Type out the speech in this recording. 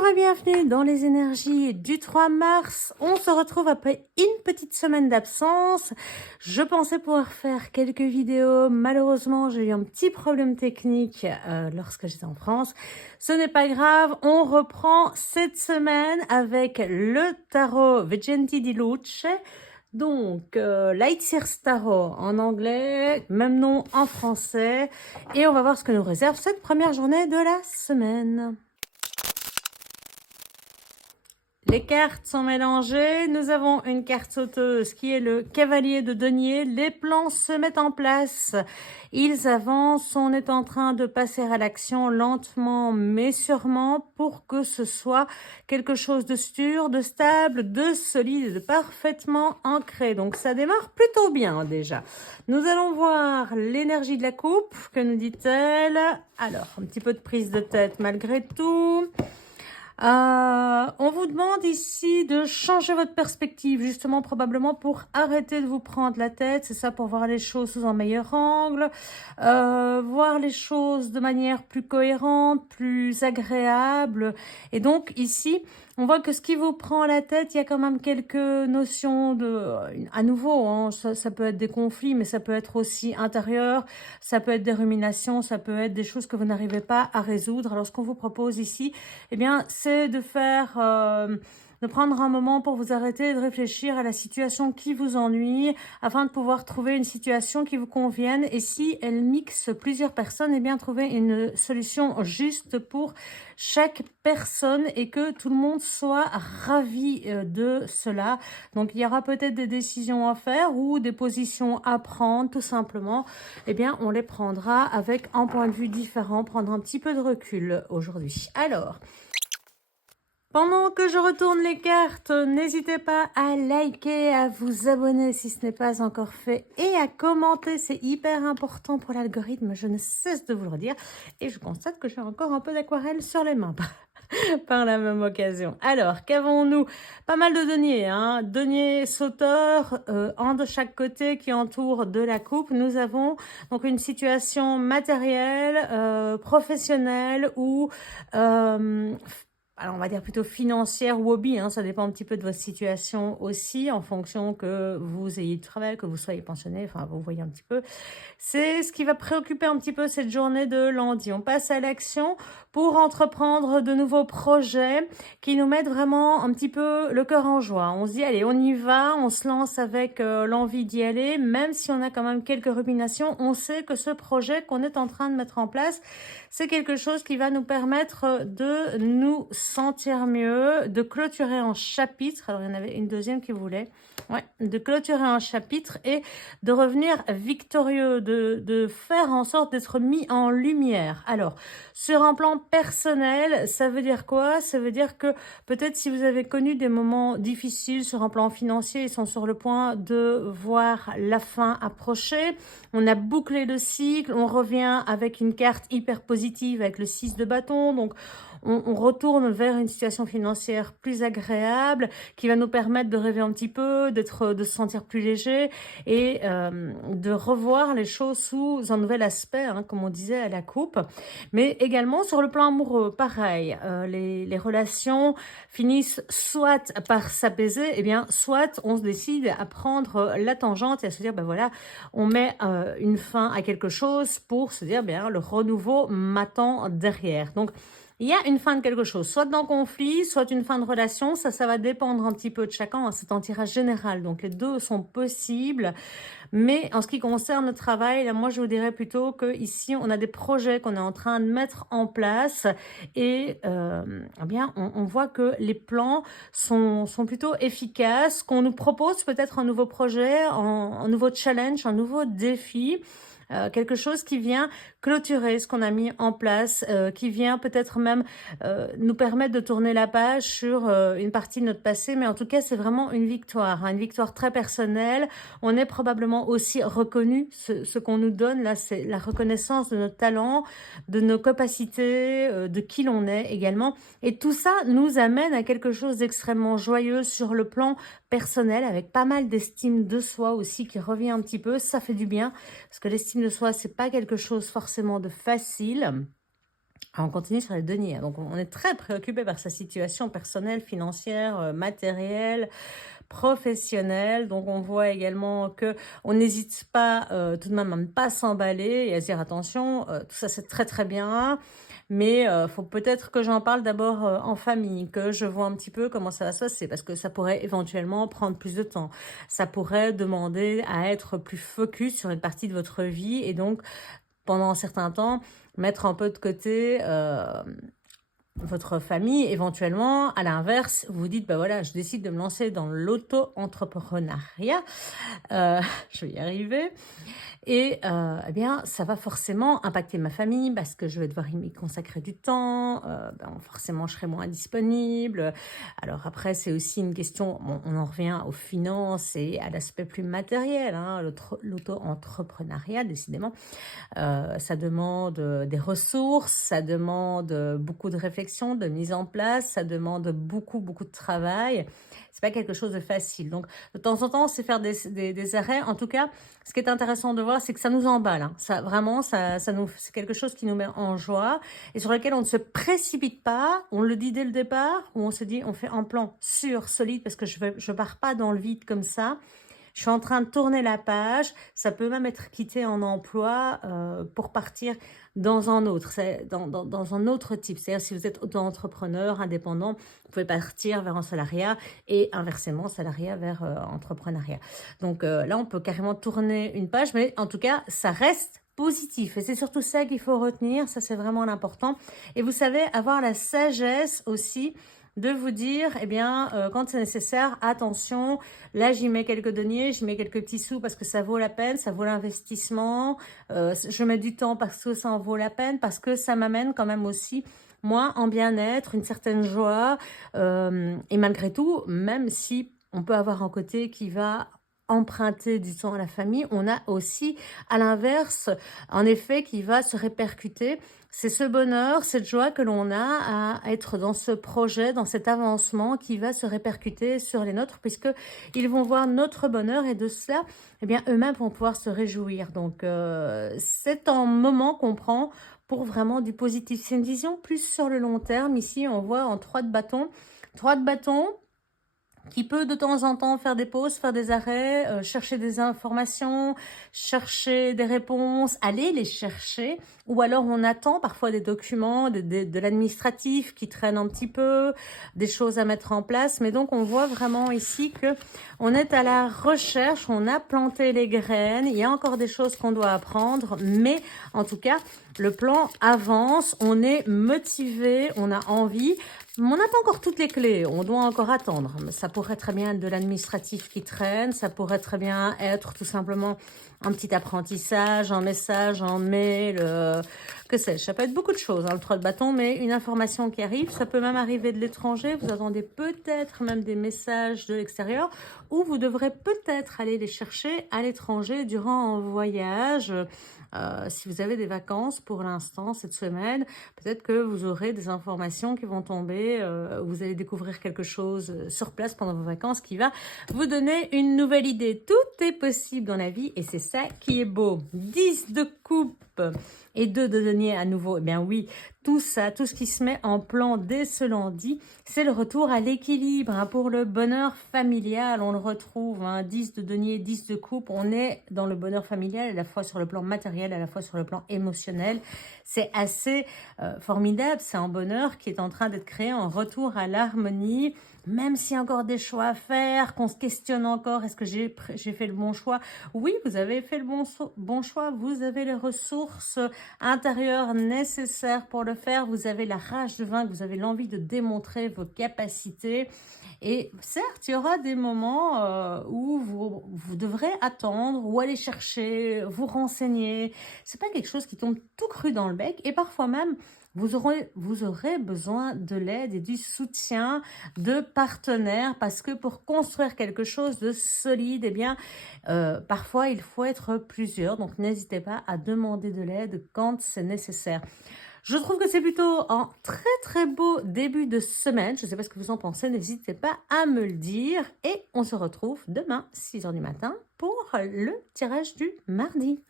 Bonjour et bienvenue dans les énergies du 3 mars. On se retrouve après une petite semaine d'absence. Je pensais pouvoir faire quelques vidéos. Malheureusement, j'ai eu un petit problème technique lorsque j'étais en France. Ce n'est pas grave. On reprend cette semaine avec le tarot Vigenti di Luce. Donc, Light Sears Tarot en anglais, même nom en français. Et on va voir ce que nous réserve cette première journée de la semaine. Les cartes sont mélangées. Nous avons une carte sauteuse qui est le cavalier de denier. Les plans se mettent en place. Ils avancent. On est en train de passer à l'action lentement mais sûrement pour que ce soit quelque chose de sûr, de stable, de solide, de parfaitement ancré. Donc ça démarre plutôt bien déjà. Nous allons voir l'énergie de la coupe. Que nous dit-elle? Alors, un petit peu de prise de tête malgré tout. On vous demande ici de changer votre perspective, justement probablement pour arrêter de vous prendre la tête, c'est ça, pour voir les choses sous un meilleur angle, voir les choses de manière plus cohérente, plus agréable. Et donc ici, on voit que ce qui vous prend la tête, il y a quand même quelques notions de, à nouveau, hein, ça peut être des conflits, mais ça peut être aussi intérieur, ça peut être des ruminations, ça peut être des choses que vous n'arrivez pas à résoudre. Alors ce qu'on vous propose ici, eh bien, c'est de faire, de prendre un moment pour vous arrêter et de réfléchir à la situation qui vous ennuie afin de pouvoir trouver une situation qui vous convienne. Et si elle mixe plusieurs personnes, eh bien, trouver une solution juste pour chaque personne et que tout le monde soit ravi de cela. Donc, il y aura peut-être des décisions à faire ou des positions à prendre, tout simplement. Eh bien, on les prendra avec un point de vue différent, prendre un petit peu de recul aujourd'hui. Alors, pendant que je retourne les cartes, n'hésitez pas à liker, à vous abonner si ce n'est pas encore fait et à commenter, c'est hyper important pour l'algorithme, je ne cesse de vous le redire. Et je constate que j'ai encore un peu d'aquarelle sur les mains par la même occasion. Alors, qu'avons-nous? Pas mal de deniers, hein, denier sauteur, un de chaque côté qui entoure de la coupe. Nous avons donc une situation matérielle, professionnelle ou alors on va dire plutôt financière ou hobby, hein, ça dépend un petit peu de votre situation aussi, en fonction que vous ayez du travail, que vous soyez pensionné, enfin vous voyez un petit peu. C'est ce qui va préoccuper un petit peu cette journée de lundi. On passe à l'action pour entreprendre de nouveaux projets qui nous mettent vraiment un petit peu le cœur en joie. On se dit, allez, on y va, on se lance avec l'envie d'y aller, même si on a quand même quelques ruminations, on sait que ce projet qu'on est en train de mettre en place, c'est quelque chose qui va nous permettre de nous sentir mieux, de clôturer un chapitre. Alors, il y en avait une deuxième qui voulait. Ouais, de clôturer un chapitre et de revenir victorieux, de faire en sorte d'être mis en lumière. Alors, sur un plan personnel, ça veut dire quoi? Ça veut dire que peut-être si vous avez connu des moments difficiles sur un plan financier, ils sont sur le point de voir la fin approcher. On a bouclé le cycle, on revient avec une carte hyper positive avec le 6 de bâton. Donc, on retourne vers une situation financière plus agréable qui va nous permettre de rêver un petit peu, de se sentir plus léger et de revoir les choses sous un nouvel aspect, hein, comme on disait à la coupe. Mais également sur le plan amoureux, pareil, les relations finissent soit par s'apaiser, et bien soit on se décide à prendre la tangente et à se dire, ben voilà, on met une fin à quelque chose pour se dire, bien le renouveau m'attend derrière. Donc, il y a une fin de quelque chose, soit d'un conflit, soit une fin de relation. Ça va dépendre un petit peu de chacun. Hein, c'est un tirage général, donc les deux sont possibles. Mais en ce qui concerne le travail, là, moi, je vous dirais plutôt que ici, on a des projets qu'on est en train de mettre en place et eh bien, on voit que les plans sont plutôt efficaces, qu'on nous propose peut-être un nouveau projet, un nouveau challenge, un nouveau défi. Quelque chose qui vient clôturer ce qu'on a mis en place, qui vient peut-être même nous permettre de tourner la page sur une partie de notre passé, mais en tout cas, c'est vraiment une victoire, hein, une victoire très personnelle. On est probablement aussi reconnu, ce qu'on nous donne, là, c'est la reconnaissance de notre talent, de nos capacités, de qui l'on est également. Et tout ça nous amène à quelque chose d'extrêmement joyeux sur le plan personnel, avec pas mal d'estime de soi aussi qui revient un petit peu. Ça fait du bien, parce que l'estime de soi, c'est pas quelque chose forcément de facile. On continue sur les deniers, hein. Donc on est très préoccupé par sa situation personnelle, financière, matérielle, professionnelle. Donc on voit également que on n'hésite pas, tout de même à ne pas s'emballer et à se dire: «Attention, tout ça c'est très, très bien, mais faut peut-être que j'en parle d'abord, en famille, que je vois un petit peu comment ça va se passer». Parce que ça pourrait éventuellement prendre plus de temps. Ça pourrait demander à être plus focus sur une partie de votre vie et donc pendant un certain temps, mettre un peu de côté, votre famille. Éventuellement, à l'inverse, vous dites: «Bah, voilà, je décide de me lancer dans l'auto-entrepreneuriat, heu, je vais y arriver et eh bien, ça va forcément impacter ma famille parce que je vais devoir y consacrer du temps, ben, forcément, je serai moins disponible». Alors après, c'est aussi une question, bon, on en revient aux finances et à l'aspect plus matériel, hein, l'auto-entrepreneuriat, décidément. Ça demande, des ressources, ça demande, beaucoup de réflexion, de mise en place, ça demande beaucoup, beaucoup de travail. C'est pas quelque chose de facile. Donc de temps en temps, c'est faire des arrêts. En tout cas, ce qui est intéressant de voir, c'est que ça nous emballe, hein. Ça vraiment, ça nous c'est quelque chose qui nous met en joie et sur lequel on ne se précipite pas. On le dit dès le départ, où on se dit: «On fait un plan sûr, solide, parce que je pars pas dans le vide comme ça. Je suis en train de tourner la page». Ça peut même être quitter un emploi, pour partir dans un autre. C'est dans un autre type. C'est-à-dire si vous êtes auto-entrepreneur, indépendant, vous pouvez partir vers un salariat et inversement, salariat vers, entrepreneuriat. Donc, là, on peut carrément tourner une page, mais en tout cas, ça reste positif et c'est surtout ça qu'il faut retenir. Ça, c'est vraiment l'important et vous savez, avoir la sagesse aussi de vous dire: «Eh bien, quand c'est nécessaire, attention, là, j'y mets quelques deniers, j'y mets quelques petits sous parce que ça vaut la peine, ça vaut l'investissement. Je mets du temps parce que ça en vaut la peine, parce que ça m'amène quand même aussi, moi, en bien-être, une certaine joie». Et malgré tout, même si on peut avoir un côté qui va emprunter du temps à la famille, on a aussi, à l'inverse, un effet qui va se répercuter. C'est ce bonheur, cette joie que l'on a à être dans ce projet, dans cet avancement qui va se répercuter sur les nôtres puisque ils vont voir notre bonheur et de cela, eh bien, eux-mêmes vont pouvoir se réjouir. Donc, c'est un moment qu'on prend pour vraiment du positif. C'est une vision plus sur le long terme. Ici, on voit en 3 de bâton. 3 de bâton qui peut de temps en temps faire des pauses, faire des arrêts, chercher des informations, chercher des réponses, aller les chercher. Ou alors on attend parfois des documents, de l'administratif qui traîne un petit peu, des choses à mettre en place. Mais donc on voit vraiment ici que on est à la recherche, on a planté les graines, il y a encore des choses qu'on doit apprendre, mais en tout cas, le plan avance, on est motivé, on a envie. On n'a pas encore toutes les clés, on doit encore attendre. Mais ça pourrait très bien être de l'administratif qui traîne, ça pourrait très bien être tout simplement un petit apprentissage, un message, un mail, que sais-je. Ça peut être beaucoup de choses, hein, le 3 de bâton, mais une information qui arrive, ça peut même arriver de l'étranger. Vous attendez peut-être même des messages de l'extérieur, ou vous devrez peut-être aller les chercher à l'étranger durant un voyage. Si vous avez des vacances pour l'instant cette semaine, peut-être que vous aurez des informations qui vont tomber, vous allez découvrir quelque chose sur place pendant vos vacances qui va vous donner une nouvelle idée. Tout est possible dans la vie et c'est ça qui est beau. 10 de coupe et 2 de denier à nouveau. Eh bien oui, tout ça, tout ce qui se met en plan dès ce lundi, c'est le retour à l'équilibre, hein, pour le bonheur familial. On le retrouve, hein, 10 de denier, 10 de coupe. On est dans le bonheur familial à la fois sur le plan matériel, à la fois sur le plan émotionnel. C'est assez formidable. C'est un bonheur qui est en train d'être créé, en retour à l'harmonie. Même s'il y a encore des choix à faire, qu'on se questionne encore, est-ce que j'ai fait le bon choix? Oui, vous avez fait le bon choix. Vous avez les ressources intérieures nécessaires pour le faire. Vous avez la rage de vaincre, vous avez l'envie de démontrer vos capacités. Et certes, il y aura des moments où vous devrez attendre ou aller chercher, vous renseigner. C'est pas quelque chose qui tombe tout cru dans le bec. Et parfois même, vous aurez besoin de l'aide et du soutien de partenaires parce que pour construire quelque chose de solide, eh bien, parfois il faut être plusieurs. Donc n'hésitez pas à demander de l'aide quand c'est nécessaire. Je trouve que c'est plutôt un très très beau début de semaine. Je ne sais pas ce que vous en pensez, n'hésitez pas à me le dire. Et on se retrouve demain, 6 h du matin, pour le tirage du mardi.